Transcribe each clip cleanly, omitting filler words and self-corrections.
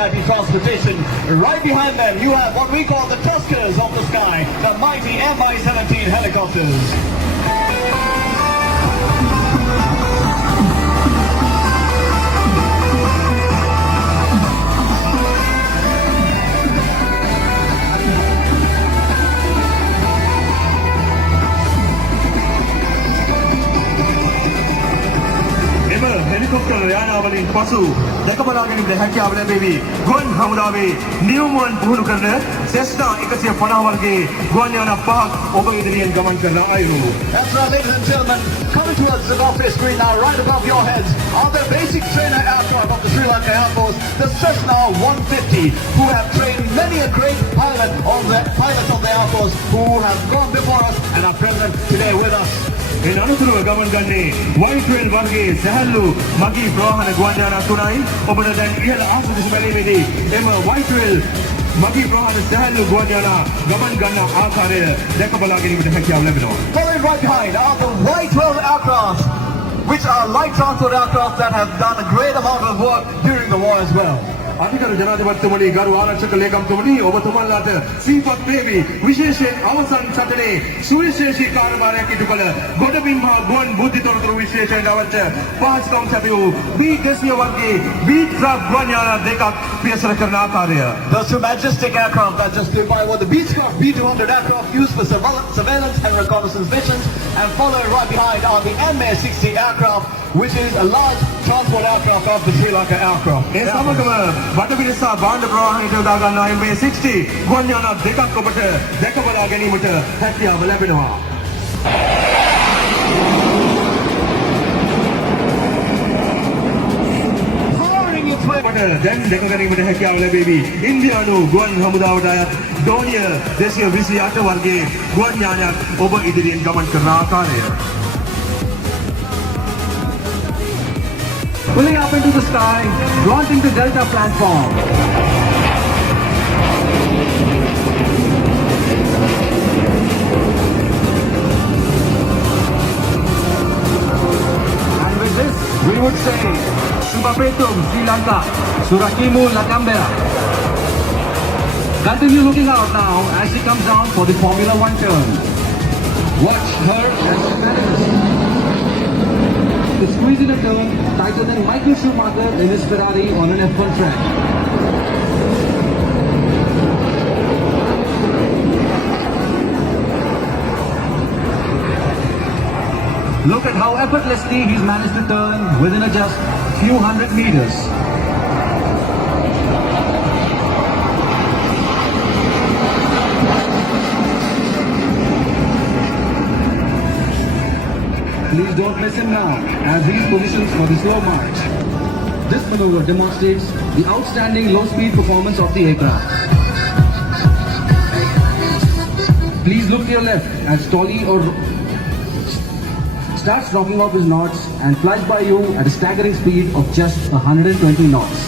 VIP transportation. Right behind them, you have what we call the Tuskers of the sky, the mighty Mi-17 helicopters. helicopter යානාවලින් පසු දැකබලා ගැනීමට හැකියාව ලැබෙවි. ගුවන් හමුදාවේ නියමුවන් පුහුණු කරන සෙස්නා 150 වර්ගයේ ගුවන් යාන පහක් ඔබ ඉදිරියෙන් ගමන් කරන අයුරු. That's right, ladies and gentlemen, coming towards the Northwest screen now, right above your heads, are the basic trainer aircraft of the Sri Lanka Air Force, the Cessna 150, who have trained many a great pilots of the Air Force who have gone before us and are present today with us. In අනුතුරුව ගමන් ගන්නේ Y12 වර්ගයේ සැහැල්ලු මගී ප්‍රවාහන ගුවන් යාන තුනයි. ඔබට දැන් ඉහළ ආසනක බැලීමේදී එම Y12 මගී ප්‍රවාහන සැහැල්ලු ගුවන් යාන ගමන් ගන්න ආකාරය දැක බලා ගැනීමට හැකියාව ලැබෙනවා. Following right behind are the Y12 aircraft, which are light transport aircraft that have done a great amount of work during the war as well. අධිකරු ජනාධිපතිතුමනි ගරු ආරක්ෂක ලේකම්තුමනි ඔබතුමන්ලාට සීපත් වේවි. විශේෂයෙන් අවසන් සටනේ සුවිශේෂී කාර්යභාරයක් ඉටු කළ ගොඩබිම් හා ගුවන් බුද්ධි තොරතුරු විශේෂයෙන් අවශ්‍ය පහසුකම් සැපයූ B200 වර්ගයේ B-Trap ගුවන් යාන දෙකක් පියසර කරන ආකාරය. Those two majestic aircraft that just flew by were the Beechcraft B200 aircraft used for surveillance and reconnaissance missions, and following right behind are the MA60 aircraft, which is a large transport aircraft of the Sri Lanka aircraft. ඒ සමගම බටපිරිසා භාණ්ඩ ප්‍රවාහනයට යොදා ගන්නා MA60 ගුවන් යාන දෙකක් ඔබට දැක බලා ගැනීමට හැකියාව ලැබෙනවා. දැන් දැක ගැනීමට හැකියාව ලැබෙවි. ඉන්දියානු ගුවන් හමුදාවට අයත් ඩෝනිය 228 වර්ගයේ ගුවන් යානයක් ඔබ ඉදිරියෙන් ගමන් කරන ආකාරය. Pulling up into the sky, launching to Delta platform. And with this, we would say, Subapetum, Sri Lanka, Surakimu, Lakambera. Continue looking out now as she comes down for the Formula 1 turn. Watch her as she manages to squeeze in a turn tighter than Michael Schumacher in his Ferrari on an F1 track. Look at how effortlessly he's managed to turn within a just few hundred meters. Please don't miss him now as he positions for the slow march. This maneuver demonstrates the outstanding low-speed performance of the aircraft. Please look to your left as Stolly starts knocking off his knots and flies by you at a staggering speed of just 120 knots.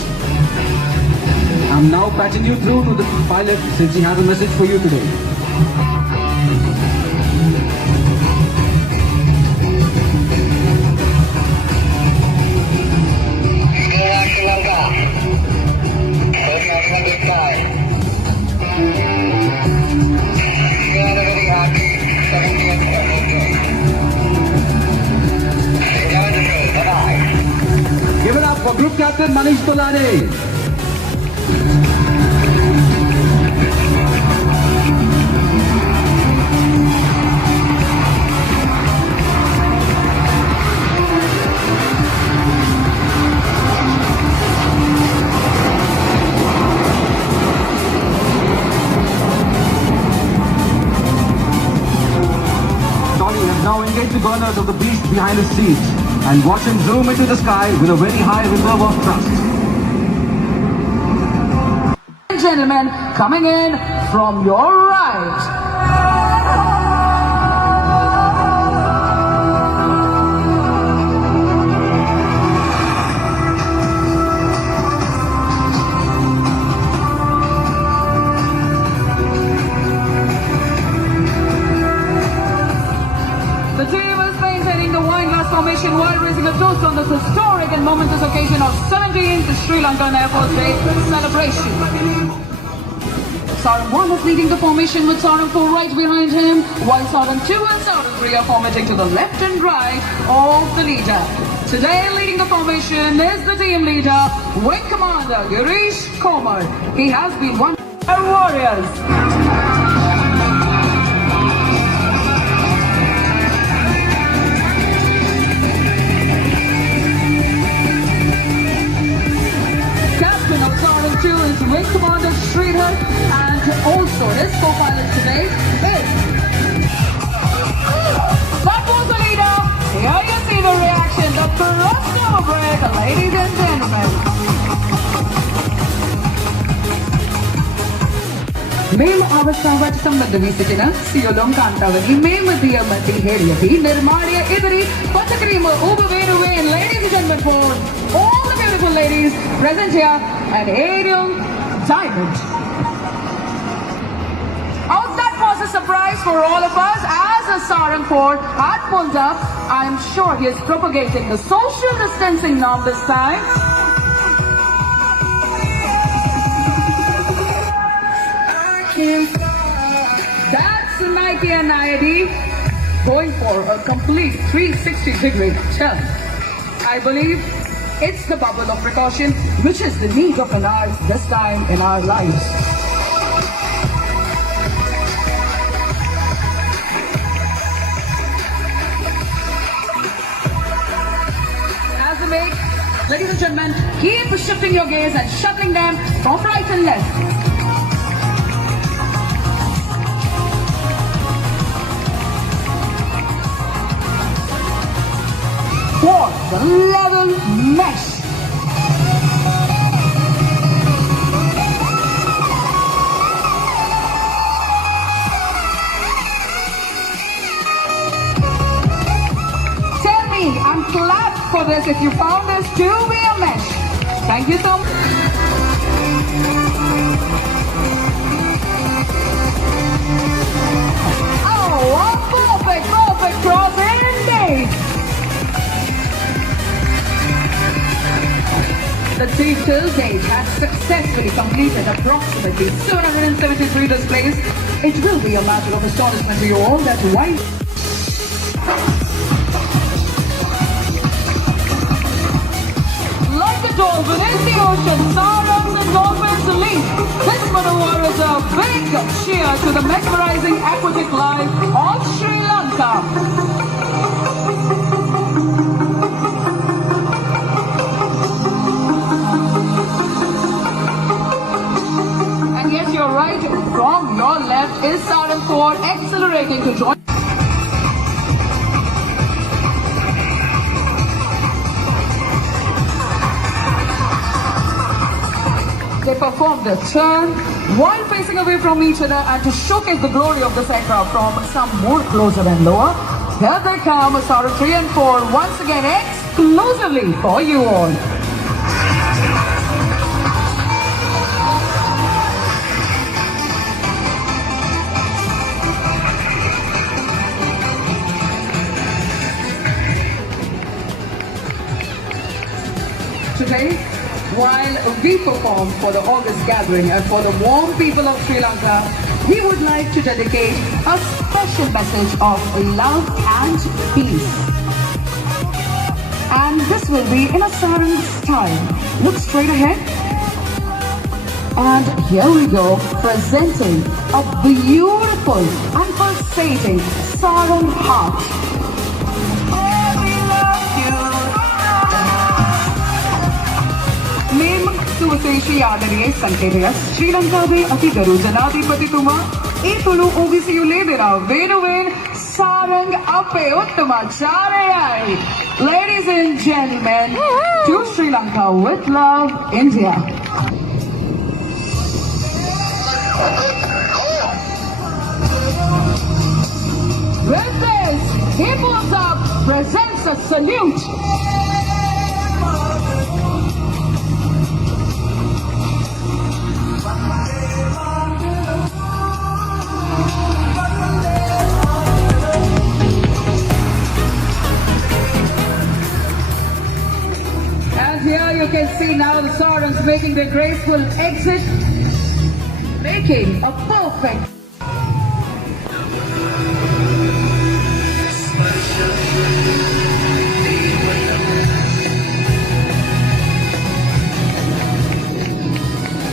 I'm now patching you through to the pilot since he has a message for you today. Give it up for Group Captain Manish Polade. Now engage the burners of the beast behind his seat and watch him zoom into the sky with a very high reserve of thrust. Gentlemen, coming in from your right. formation while raising a toast on this historic and momentous occasion of 17th Sri Lankan Air Force Day celebration. Sarang 1 is leading the formation with Sarang 4 right behind him, while Sarang 2 and Sarang 3 are formatting to the left and right of the leader. Today leading the formation is the team leader, Wing Commander Girish Komar. He has been one of our warriors. Captain of Sarang 2 is Wing Commander Sridhar, and also his co-pilot today is... That was the leader. Here you see the reaction, the crossover break, ladies and gentlemen. Male Avastava Samadavisita, Siolong Kantavani, Memadia Mati Heriati, Nirmaria Idri, Patakrima, Uberway, and ladies and gentlemen, for all the beautiful ladies present here at Aerial Diamond. Oh, that was a surprise for all of us as a Sarang 4 had pulled up. I'm sure he is propagating the social distancing norm this time. That's Nike and ID going for a complete 360-degree turn. I believe it's the bubble of precaution which is the need of an hour this time in our lives. As a make, ladies and gentlemen, keep shifting your gaze and shuttling them from right and left. For the level mesh. Tell me, I'm glad for this if you found this to be a mesh. Thank you so much. Oh, a perfect cross indeed. The team till date has successfully completed approximately 773 displays. It will be a matter of astonishment to you all that why... Like a dolphin in the ocean, Sarangs and dolphins lead. This maneuver is a big cheer to the mesmerizing aquatic life of Sri Lanka. You're right, from your left is Sarang 4 accelerating to join. They perform their turn while facing away from each other, and to showcase the glory of this aircraft from some more closer and lower, here they come, Sarang 3 and 4 once again exclusively for you all. Today, while we perform for the August gathering and for the warm people of Sri Lanka, we would like to dedicate a special message of love and peace. And this will be in a Sarang style. Look straight ahead. And here we go, presenting a beautiful and pulsating Sarang heart. Suvaseshi Adariye Sanketas, Sri Lanka be Ati Garu Janadipati Tuma, Etulu OBCU Lebera, Venuven, Sarang Ape Uttama Charayai. Ladies and gentlemen, to Sri Lanka with love, India. With this, he pulls up, presents a salute. making their graceful exit, making a perfect.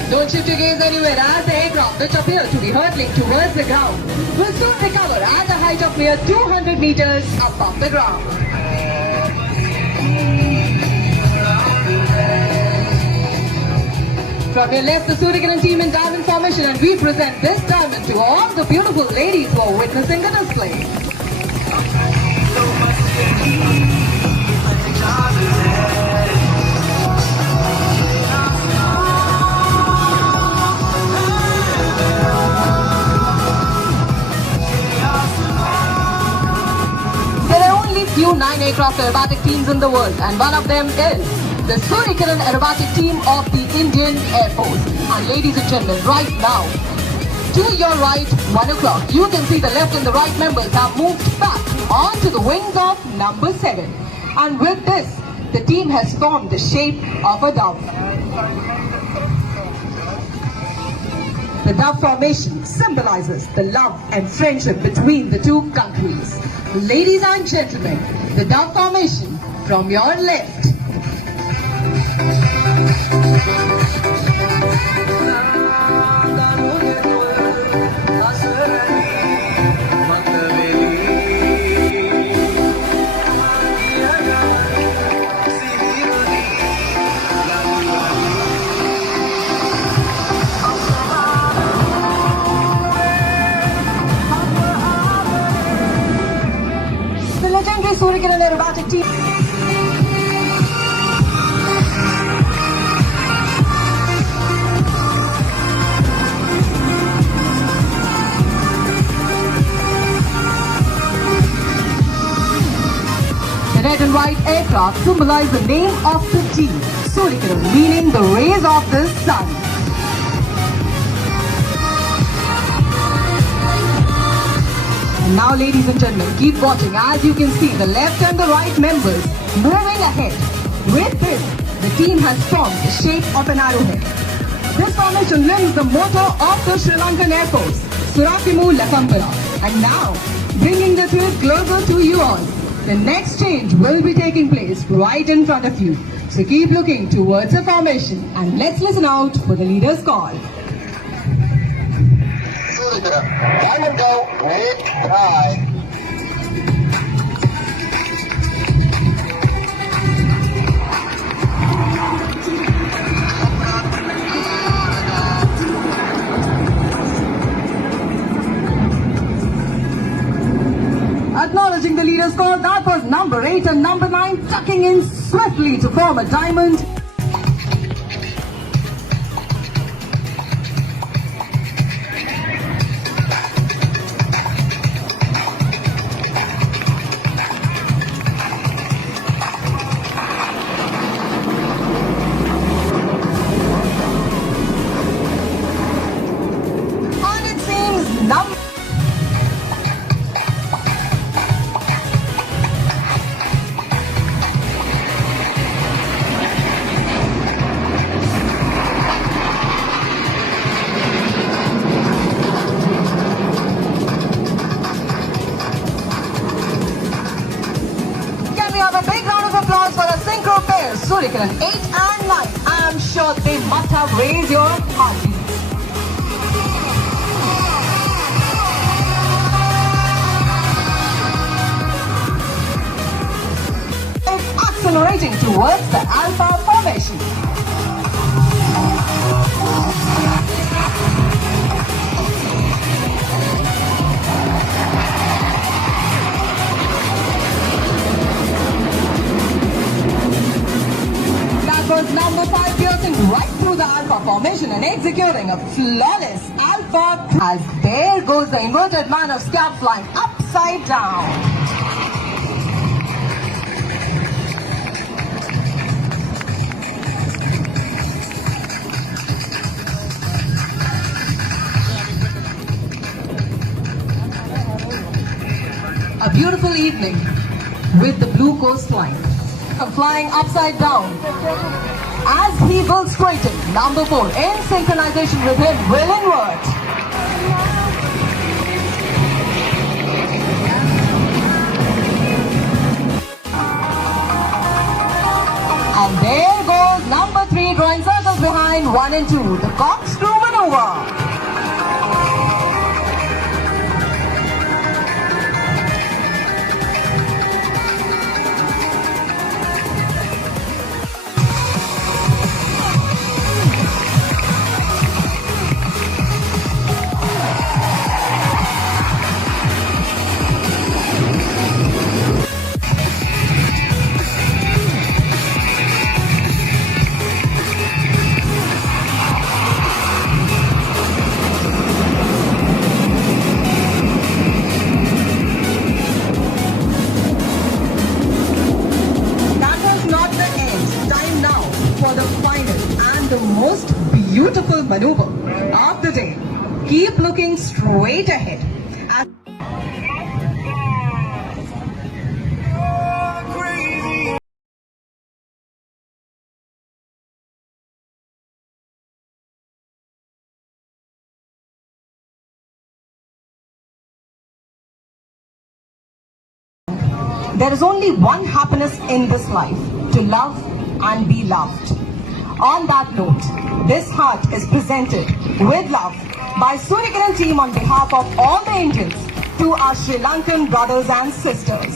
Don't shift your gaze anywhere as the aircraft, which appear to be hurtling towards the ground, will soon recover at a height of near 200 meters above the ground. From your left, the Surikaran team in diamond formation, and we present this diamond to all the beautiful ladies who are witnessing the display. Few 9 aircraft aerobatic teams in the world, and one of them is the Surikaran aerobatic team of the Indian Air Force. And ladies and gentlemen, right now, to your right, 1 o'clock, you can see the left and the right members have moved back onto the wings of number 7. And with this, the team has formed the shape of a dove. The dove formation symbolizes the love and friendship between the two countries. Ladies and gentlemen, the dove formation from your left. Surikaran aerobatic team. The red and white aircraft symbolize the name of the team, Surikaran, meaning the rays of the sun. And now, ladies and gentlemen, keep watching as you can see the left and the right members moving ahead. With this, the team has formed the shape of an arrowhead. This formation links the motto of the Sri Lankan Air Force, Surakimu Lakampara. And now, bringing the trip closer to you all, the next change will be taking place right in front of you. So keep looking towards the formation and let's listen out for the leader's call. Diamond go, red, high. Acknowledging the leader's call, that was number 8 and number 9 tucking in swiftly to form a diamond. Surikaran 8 and 9. I am sure they must have raised your heartbeat. Accelerating towards the Alpha formation. Was number 5 piercing right through the Alpha formation and executing a flawless Alpha. As there goes the inverted man of scalp flying upside down. A beautiful evening with the blue coastline. Flying upside down. As he will straighten, number 4 in synchronization with him will invert. And there goes number 3 drawing circles behind 1 and 2. The corkscrew maneuver. The most beautiful maneuver of the day. Keep looking straight ahead. There is only one happiness in this life, to love and be loved. On that note, this heart is presented with love by Surikaran team on behalf of all the Indians to our Sri Lankan brothers and sisters.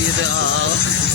Tidak.